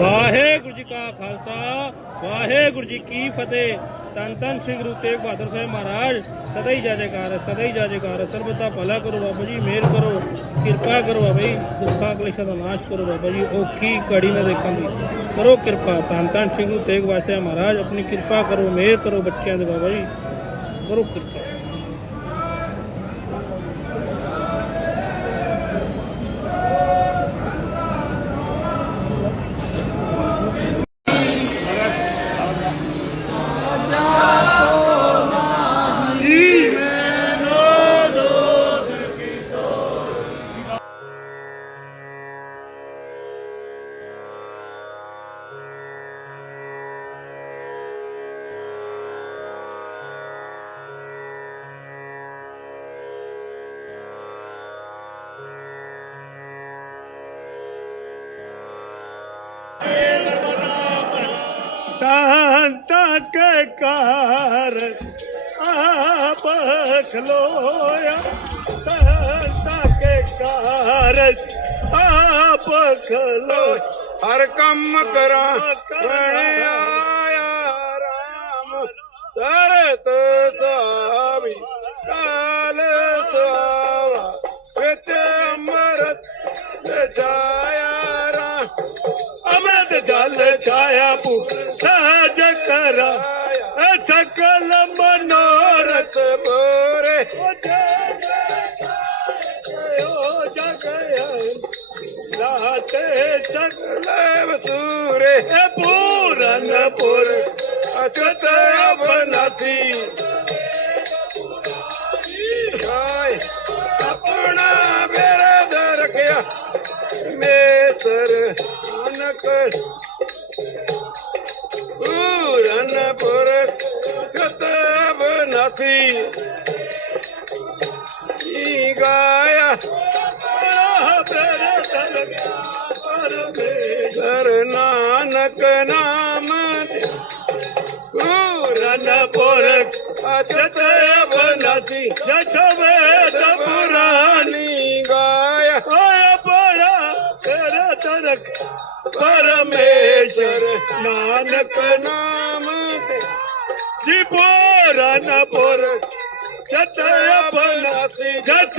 ਵਾਹਿਗੁਰੂ ਜੀ ਕਾ ਖਾਲਸਾ ਵਾਹਿਗੁਰੂ ਜੀ ਕੀ ਫਤਿਹ। ਤਨ ਤਨ ਸਿੰਘ ਗੁਰੂ ਤੇਗ ਬਹਾਦਰ ਸਾਹਿਬ ਮਹਾਰਾਜ ਸਦਾ ਹੀ ਜੈ ਜੈਕਾਰ ਹੈ, ਸਦਾ ਹੀ ਜੈ ਜੈਕਾਰ ਹੈ। ਸਰਬਤ ਦਾ ਭਲਾ ਕਰੋ ਬਾਬਾ ਜੀ ਮਿਹਰ ਕਰੋ ਕਿਰਪਾ ਕਰੋ ਬਾਬਾ ਜੀ ਦੁੱਖਾਂ ਕਲੇਸ਼ਾਂ ਦਾ ਨਾਸ਼ ਕਰੋ ਬਾਬਾ ਜੀ ਔਖੀ ਘੜੀ ਨਾ ਦੇਖਣ ਦੀ। ਕਰੋ ਕਿਰਪਾ। ਤਨ ਤਨ ਸਿੰਘ ਗੁਰੂ ਤੇਗ ਬਹਾਦਰ ਸਾਹਿਬ ਮਹਾਰਾਜ ਆਪਣੀ ਕਿਰਪਾ ਕਰੋ ਮਿਹਰ ਕਰੋ ਬੱਚਿਆਂ ਦੇ ਬਾਬਾ ਜੀ। ਕਰੋ ਕਿਰਪਾ। हर कम करवी काल स्वामी कचे अमृत छाया अमृत जल छाया पुख ਲਾਤੇ ਸਕਲ ਲੈ ਵਸੂਰੇ ਇਹ ਅਬਨਾਸੀ ਹਾਏ, ਆਪਣਾ ਮੇਰਾ ਰਖਿਆ ਮੇਤਰ ਨਾਨਕ। ਪੂਰਨ ਪੁਰਖ ਅਬਨਾਸੀ ਨਾਨਕ ਨਾਮ ਤੇ ਪੂਰਨ ਪੁਰਖ ਅਚਤ ਅਬਨਾਸੀ ਜਛਵੇ ਪੁਰਾਨੀ ਗਾਇਆ ਆਇਆ ਬੜਾ ਤੇਰਾ ਤਰਕ ਪਰਮੇਸ਼ਰ ਨਾਨਕ ਨਾਮ ਤੇ ਜੀ ਪੂਰਨ ਪੁਰ ਜਤ ਆਪਨਾਸੀ ਜਤ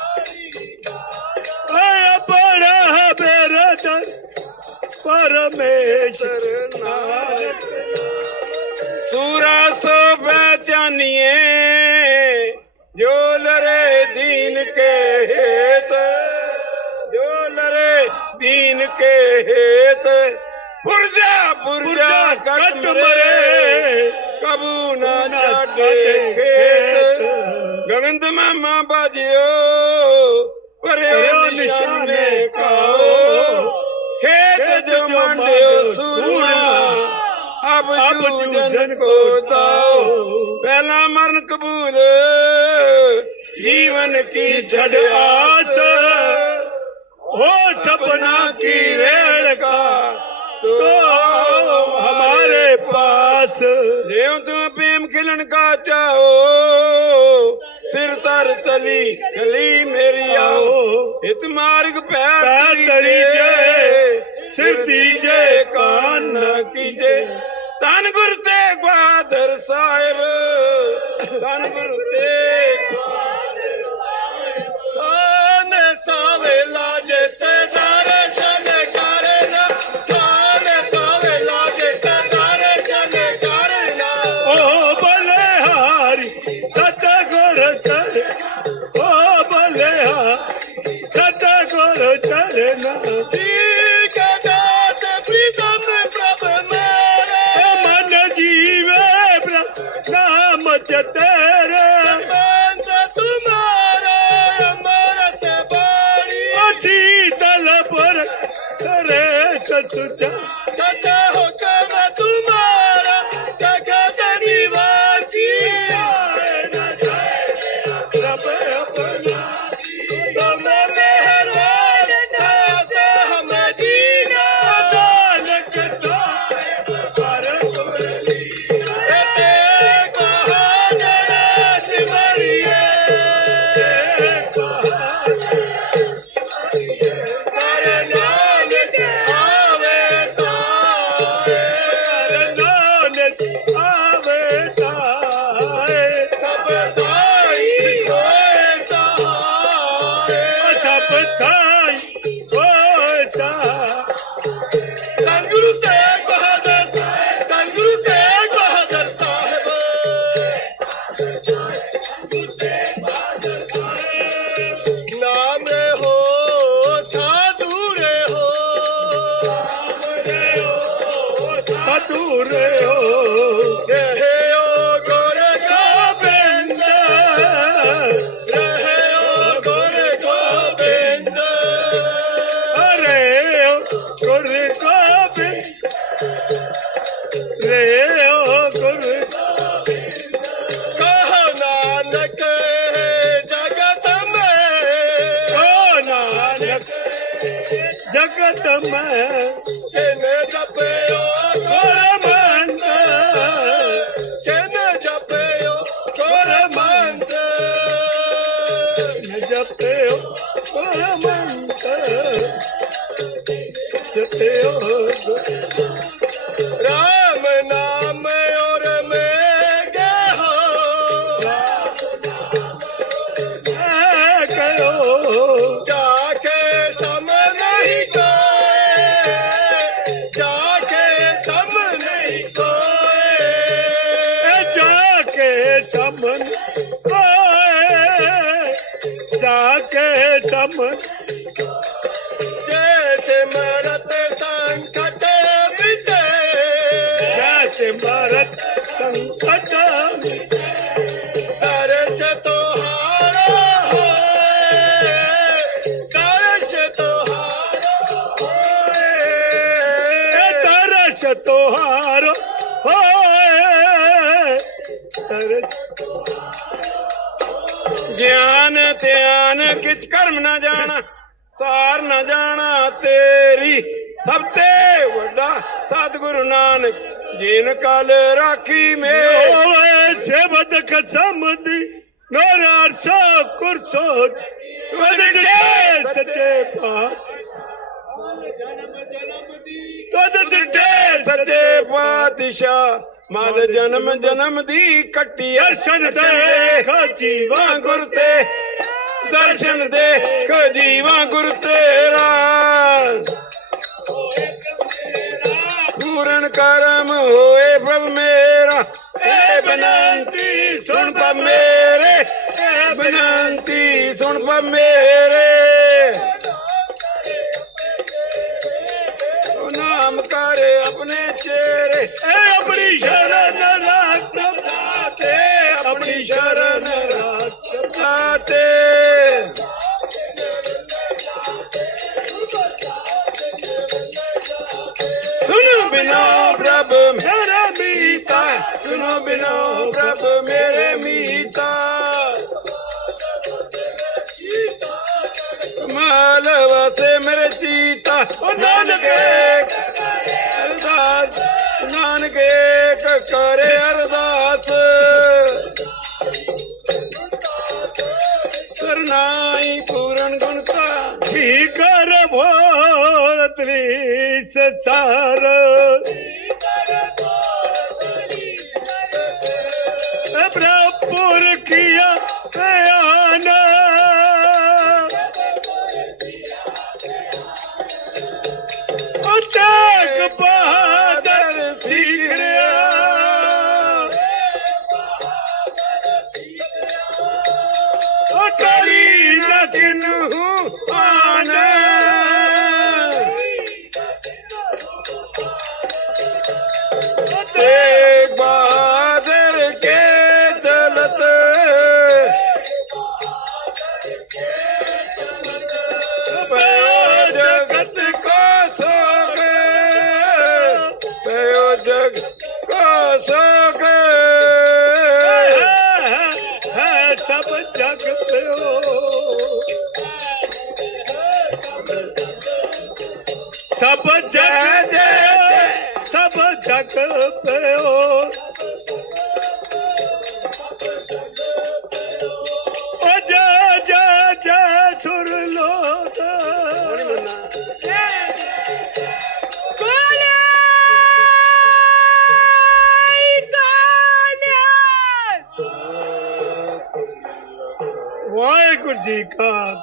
ਪਰਮੇਸ਼ਰ ਨਾਨਕ ਸੂਰਾ ਸੋ ਪਹਿਚਾਨੀਏ ਜੋ ਲਰੇ ਦੀਨ ਕੇ ਹੇਤ ਜੋ ਲਰੇ ਦੀਨ ਕੇ ਹੇਤ ਪੁਰਜਾ ਪੁਰਜਾ ਕਟ ਮਰੇ ਕਬੂ ਨਾ ਛਾਟੇ ਖੇਤ। ਗਵਿੰਦ ਮਾਮਾ ਬਾਜਿਓ ਪਰਿਓ ਨਿਸ਼ਾਨੇ ਕਾਓ ਖੇਤ ਜੋ ਮੰਡਿਓ ਸੂਰਮਾ ਅਬ ਜੂਜਨ ਕੋ ਤਾਓ ਪਹਿਲਾ ਮਰਨ ਕਬੂਲ ਜੀਵਨ ਕੀ ਛੜ ਆਸ हो सपना की रेल का तो हमारे पास ਦੇਵ ਤੁਮ ਪ੍ਰੇਮ ਖਿਲਣ ਕਾ ਚਾਓ ਸਿਰ ਤਰ ਤਲੀ ਗਲੀ ਮੇਰੀ ਆਓ ਇਤ ਮਾਰਗ ਪੈਰ ਪੈਰ ਤਰੀ ਜੇ, ਸਿਰ ਦੀਜੇ, ਕਾਨ ਕਾਨ ਕੀਜੇ। ਤਨ ਗੁਰ ਤੇ ਬਹਾਦਰ ਸਾਹਿਬ। ਤਨ ਗੁਰ ਮੇਰੇ ਮਨ સાધુ રે jateo Palamanta jateo ਕਰਮ ਨਾ ਜਾਣਾ ਸਾਰ ਨਾ ਜਾਣਾ ਤੇਰੀ। ਸਭ ਤੇ ਵੱਡਾ ਸਤਿਗੁਰੂ ਨਾਨਕ ਜਿਨ ਕਲ ਰਾਖੀ ਮੇ ਓਏ ਸਬਦ ਕਸਮ ਦੀ ਨੋਰ ਅਰਸ਼ੋ ਕੁਰਸੋ ਸੱਚੇ ਪਾਤ ਤਦ ਦਿੱਤੇ ਸੱਚੇ ਪਾਤਸ਼ਾਹ ਮਦ ਜਨਮ ਜਨਮ ਦੀ ਕੱਟੀ ਅਰਸ਼ਨ। ਦੇ ਜੀਵਾ ਗੁਰ ਤੇ। ਦਰਸ਼ਨ ਦੇ ਜੀਵਾ ਗੁਰ ਤੇਰਾ। ਪੂਰਨ ਕਰਮ ਹੋਏ ਪ੍ਰਭ ਮੇਰਾ। ਏ ਬਨੰਤੀ ਸੁਣ ਪਾ ਮੇਰੇ। ਏ ਬਨੰਤੀ ਸੁਣ ਪਾ ਮੇਰੇ। ਨਾਮ ਕਰ ਆਪਣੇ ਚਿਹਰੇ। ਏ ਆਪਣੀ ਸ਼ਰਨ ਮੀਤਾ ਸੁਨ ਬਿਨਾ ਪ੍ਰਭ ਮੇਰੇ ਮੀਤਾ ਮਾਲ ਵਸੇ ਮੇਰੇ ਚੀਤਾ ਉਹ ਨਾਨਕ ਅਰਦਾਸ ਨਾਨਕੇ ਕਰੇ ਅਰਦਾਸ ਕਰਨਾਈ ਪੂਰਨ ਗੁਣ ਕਾ ਹੀ ਕਰ ਭੋਲ ਸਸਾਰ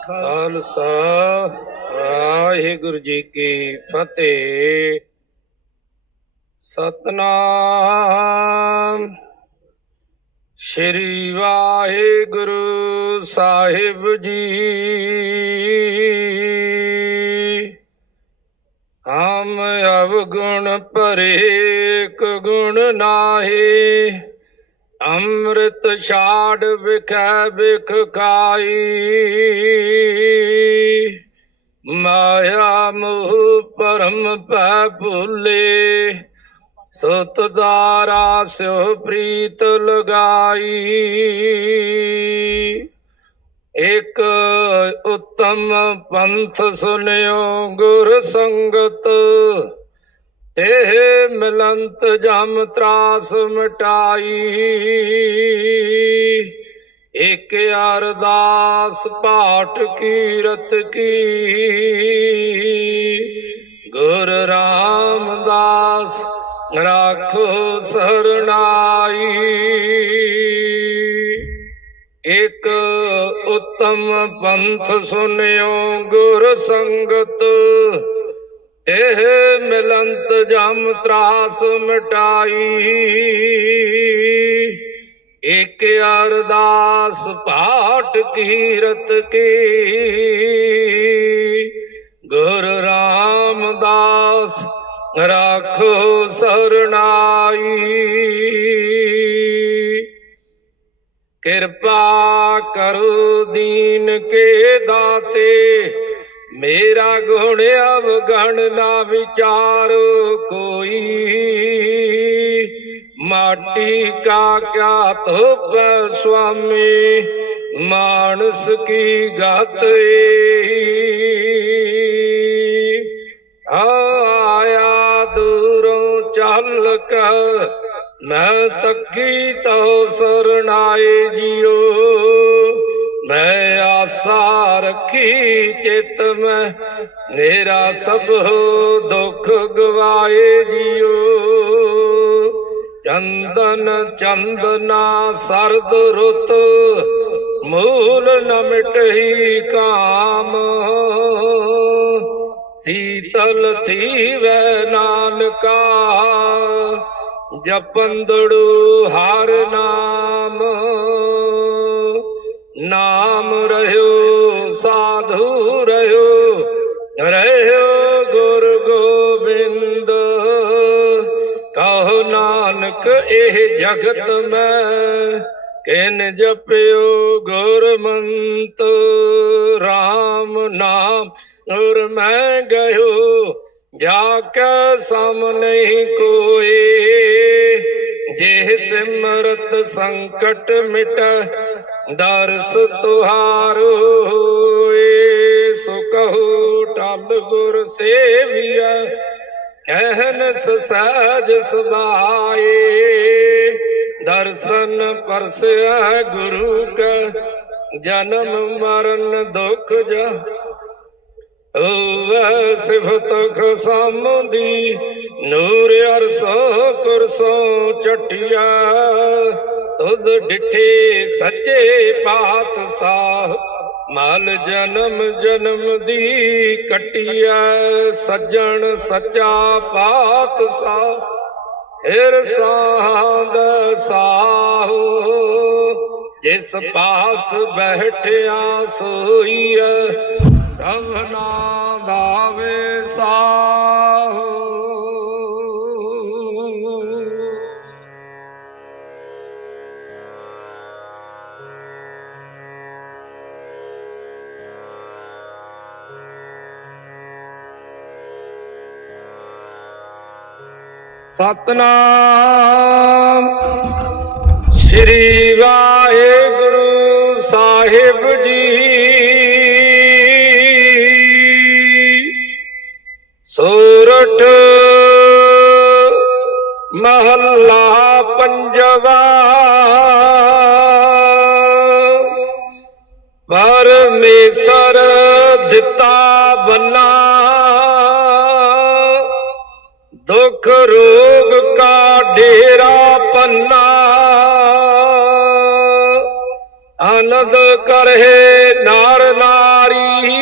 ਖਾਲਸਾ, ਵਾਹਿਗੁਰੂ ਜੀ ਕੀ ਫਤਿਹ। ਸਤਨਾਮ। ਸ਼੍ਰੀ ਵਾਹਿਗੁਰੂ ਸਾਹਿਬ ਜੀ। ਹਮ ਅਵਗੁਣ ਪਰੇ ਏਕ ਗੁਣ ਨਾਹੀ। ਅੰਮ੍ਰਿਤ ਛਾੜ ਵਿਖੈ ਬਿਖ ਖਾਈ ਮਾਇਆ ਮੋਹ ਪਰਮ ਪੈ ਭੁਲੇ। ਸੁਤ ਦਾਰਾ ਸਿਓ ਪ੍ਰੀਤ ਲਗਾਈ। ਇਕ ਉੱਤਮ ਪੰਥ ਸੁਨਿਓ ਗੁਰ ਸੰਗਤ। ਇਹ ਮਿਲੰਤ ਜਮ ਤਰਾਸ ਮਟਾਈ। ਇਕ ਅਰਦਾਸ ਪਾਠ ਕੀਰਤ ਕੀ। ਗੁਰ ਰਾਮਦਾਸ ਰਾਖੋ ਸਰਣਾਈ ਇਕ ਉਤਮ ਪੰਥ ਸੁਨਿਓ ਗੁਰ ਸੰਗਤ ਇਹ ਮਿਲੰਤ ਜਮ ਤਰਾਸ ਮਟਾਈ। ਇਕ ਅਰਦਾਸ ਪਾਠ ਕੀਰਤ ਕੀ। ਗੁਰ ਰਾਮਦਾਸ ਰਾਖੋ ਸਰਨਾਈ ਕਿਰਪਾ ਕਰੋ ਦੀਨ ਕੇ ਦਾਤੇ। ਮੇਰਾ ਗੁਣ ਅਵਗਣ ਨਾ ਵਿਚਾਰ ਕੋਈ। ਮਾਟੀ ਕਾ ਕਿਆ ਧੁਪ ਸੁਆਮੀ, ਮਾਨਸ ਕੀ ਗਤ ਆਇਆ ਦੂਰੋਂ ਚੱਲ ਕ ਮੈਂ ਤੱਕੀ ਤੋ ਸਰਣਾਏ ਜਿਉ ਮੈਂ ਆਸਾ ਰੱਖੀ ਚਿਤ ਮੈਂ, ਮੇਰਾ ਸਭ ਦੁੱਖ ਗਵਾਏ ਜਿਉ ਚੰਦਨ ਚੰਦਨਾ ਸਰਦ ਰੁੱਤ, ਮੂਲ ਨ ਮਿਟਹੀ ਕਾਮ। ਸੀਤਲ ਥੀਵੈ ਨਾਨਕਾ ਜਪੰਦੜੂ ਹਰ ਨਾਮ। ਨਾਮ ਰਹਿਓ, ਸਾਧੂ ਰਹਿਓ ਰਹਿਓ ਗੁਰ ਗੋਬਿੰਦ। ਕਹੋ ਨਾਨਕ, ਇਹ ਜਗਤ ਮੈਂ, ਕਿਨ ਜਪਿਓ ਗੁਰਮੰਤ। RAM ਨਾਮ ਔਰ ਮੈਂ ਗਇਓ, ਜਾ ਕੇ ਸਮ ਨਹੀਂ ਕੋਏ। ਜੇ ਸਿਮਰਤ ਸੰਕਟ ਮਿਟ ਦਰਸ ਤੁਹਾਰੋ ਹੋਏ ਸੋ ਕਹੋ ਟਲ ਗੁਰ ਸੇਵੀਆ ਕਹਿਨਸ ਸਹਿਜ ਸੁਭਾਏ। ਦਰਸ਼ਨ ਪਰਸਿਆ ਗੁਰੂ ਕਾ, ਜਨਮ ਮਰਨ ਦੁਖ ਜਾ। ਓਵੈ ਸਿਫਤ ਖਸਮਦੀ ਨੂਰ ਅਰਸੋ ਕੁਰਸੋ ਚਟਿਆ ਤੁਧ ਡਿਠੇ ਸੱਚੇ ਪਾਤਸ਼ਾਹ, ਮਲ ਜਨਮ ਜਨਮ ਦੀ ਕਟਿਆ ਸੱਜਣ ਸੱਚਾ ਪਾਤਸ਼ਾਹ। ਹਿਰ ਸਾਹਦ ਸਾਹੋ, ਜਿਸ ਪਾਸ ਬੈਠਿਆ ਸੋਈਐ ਰਵਨਾ ਦਾਵੇ ਸਾਹ। ਸਤਨਾਮ। ਸ੍ਰੀ ਵਾਹਿਗੁਰੂ ਸਾਹਿਬ ਜੀ। ਸੋਰਠ ਮਹੱਲਾ ਪੰਜਵਾ। ਪਰਮੇਸ਼ਰ ਦੁੱਖ ਰੋਗ ਕਾ ਡੇਰਾ ਪੰਨਾ। ਆਨੰਦ ਕਰਹਿ ਨਾਰ ਨਾਰੀ।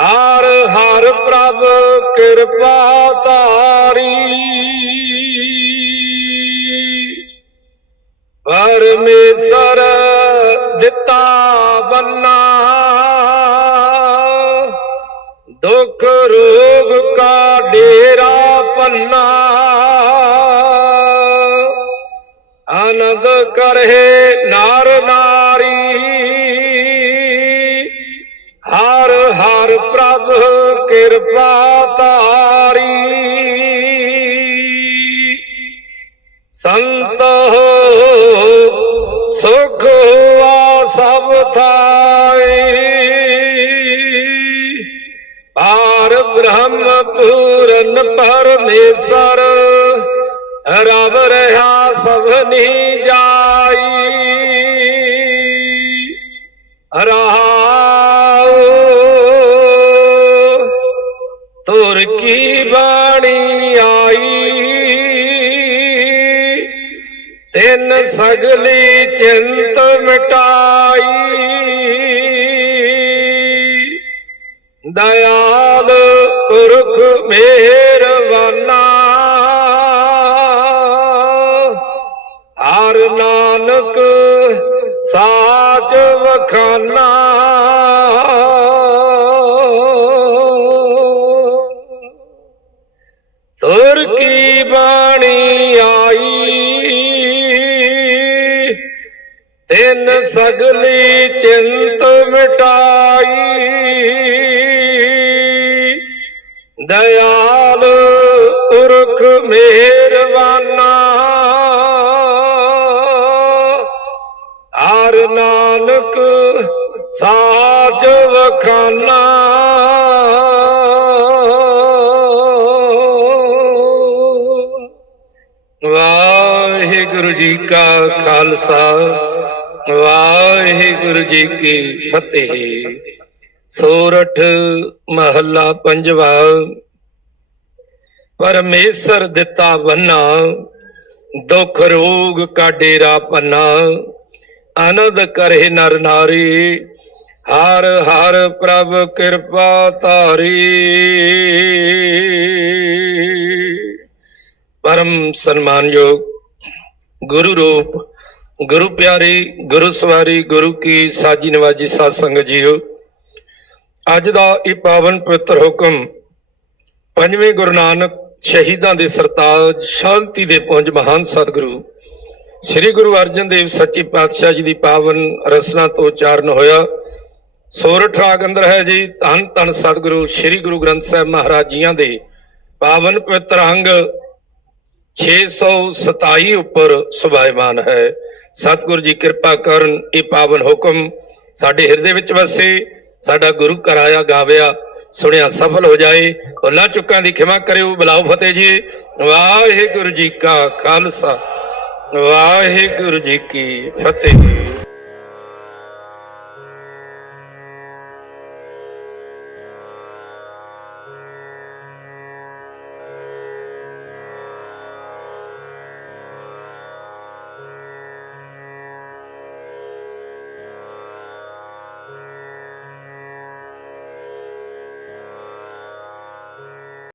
ਹਰ ਹਰ ਪ੍ਰਭ ਕਿਰਪਾ ਤਾਰੀ। ਪਰਮੇਸ਼ਰ ਦਿੱਤਾ ਬੰਨਾ। ਦੁੱਖ ਰੋਗ ਕਾ ਡੇਰਾ ਪੰਨਾ ਆਨੰਦ ਕਰਹਿ ਨਾਰ ਨਾਰੀ। ਹਰ ਹਰ ਪ੍ਰਭ ਕਿਰਪਾ ਤਾਰੀ। ਸੰਤ ਸੁਖ ਹੋਆ ਸਭ ਥਾਈ ਬ੍ਰਹਮ ਪੂਰਨ ਪਰਮੇਸ਼ਰ ਰਬ ਰਹਾ ਸਭਨੀ ਜਾਈ। ਰਹਾਉ ਤੁਰ ਕੀ ਬਾਣੀ ਆਈ? ਤਿੰਨ ਸਗਲੀ ਚਿੰਤ ਮਿਟਾਈ। ਦਇਆਲ ਨਾਨਕ ਸਾਚ ਵਖਾਨਾ। ਤੁਰ ਕੀ ਬਾਣੀ ਆਈ ਤਿੰਨ ਸਗਲੀ ਚਿੰਤ ਮਿਟਾਈ। ਦਇਆਲ ਸਾਚ ਵਖਾਨਾ। ਵਾਹਿਗੁਰੂ ਜੀ ਕਾ ਖਾਲਸਾ, ਵਾਹਿਗੁਰੂ ਜੀ ਕੀ ਫਤਿਹ। ਸੋਰਠ ਮਹੱਲਾ ਪੰਜਵਾ। ਪਰਮੇਸ਼ਰ ਦਿੱਤਾ ਬੰਨਾ ਦੁੱਖ ਰੋਗ ਕਾ ਡੇਰਾ ਪੰਨਾ। ਆਨੰਦ ਕਰੇ ਨਰ ਨਾਰੀ ਹਰ ਹਰ ਪ੍ਰਭ ਕਿਰਪਾ ਤਾਰੀ ਪਰਮ ਸਨਮਾਨਯੋਗ ਗੁਰੂ ਰੂਪ, ਗੁਰੂ ਪਿਆਰੀ, ਗੁਰੂ ਸਵਾਰੀ, ਗੁਰੂ ਕੀ ਸਾਜੀ ਨਵਾਜੀ ਸਾਧ ਸੰਗਤ ਜੀਓ, ਅੱਜ ਦਾ ਇਹ ਪਾਵਨ ਪਵਿੱਤਰ ਹੁਕਮ ਪੰਜਵੇਂ ਗੁਰੂ ਨਾਨਕ ਸ਼ਹੀਦਾਂ ਦੇ ਸਰਤਾਜ ਸ਼ਾਂਤੀ ਦੇ ਪੁੰਜ ਮਹਾਨ ਸਤਿਗੁਰੂ ਸ੍ਰੀ ਗੁਰੂ ਅਰਜਨ ਦੇਵ ਸੱਚੇ ਪਾਤਸ਼ਾਹ ਜੀ ਦੀ ਪਾਵਨ ਰਸਨਾ ਤੋਂ ਉਚਾਰਨ ਹੋਇਆ। ਸੋਰਠ ਰਾਗ ਅੰਦਰ ਹੈ ਜੀ, ਧੰਨ ਧੰਨ ਸਤਿਗੁਰੂ, ਸ੍ਰੀ ਗੁਰੂ ਗ੍ਰੰਥ ਸਾਹਿਬ ਮਹਾਰਾਜ ਜੀਆਂ ਦੇ ਪਾਵਨ ਪਵਿੱਤਰ ਅੰਗ 627 ਉੱਪਰ ਸੁਭਾਇਮਾਨ ਹੈ। ਸਤਿਗੁਰੂ ਜੀ ਕਿਰਪਾ ਕਰਨ, ਇਹ ਪਾਵਨ ਹੁਕਮ ਸਾਡੇ ਹਿਰਦੇ ਵਿੱਚ ਵਸੇ, ਸਾਡਾ ਗੁਰੂ ਕਰਾਇਆ ਗਾਵਿਆ, ਸੁਣਿਆ, ਸਫਲ ਹੋ ਜਾਏ, ਭੁੱਲਾਂ ਚੁੱਕਾਂ ਦੀ ਖਿਮਾ ਕਰਿਓ, ਬਲਾਓ ਫਤਿਹ ਜੀ। ਵਾਹਿਗੁਰੂ ਜੀ ਕਾ ਖਾਲਸਾ, ਵਾਹਿਗੁਰੂ ਜੀ ਕੀ ਫਤਿਹ।